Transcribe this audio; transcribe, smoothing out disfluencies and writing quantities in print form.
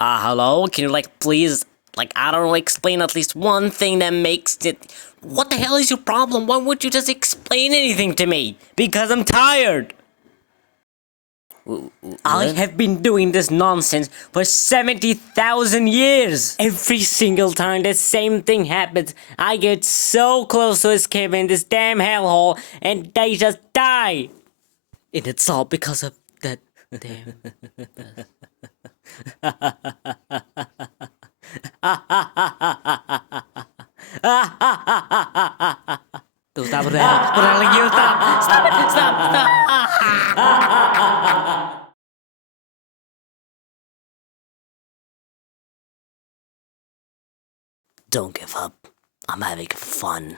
Hello? Can you, please, I don't know, explain at least one thing that makes it... What the hell is your problem? Why won't you just explain anything to me? Because I'm tired! I have been doing this nonsense for 70,000 years! Every single time the same thing happens, I get so close to escaping this damn hellhole, and they just die! And it's all because of that damn... Stop it! Stop! Don't give up. I'm having fun.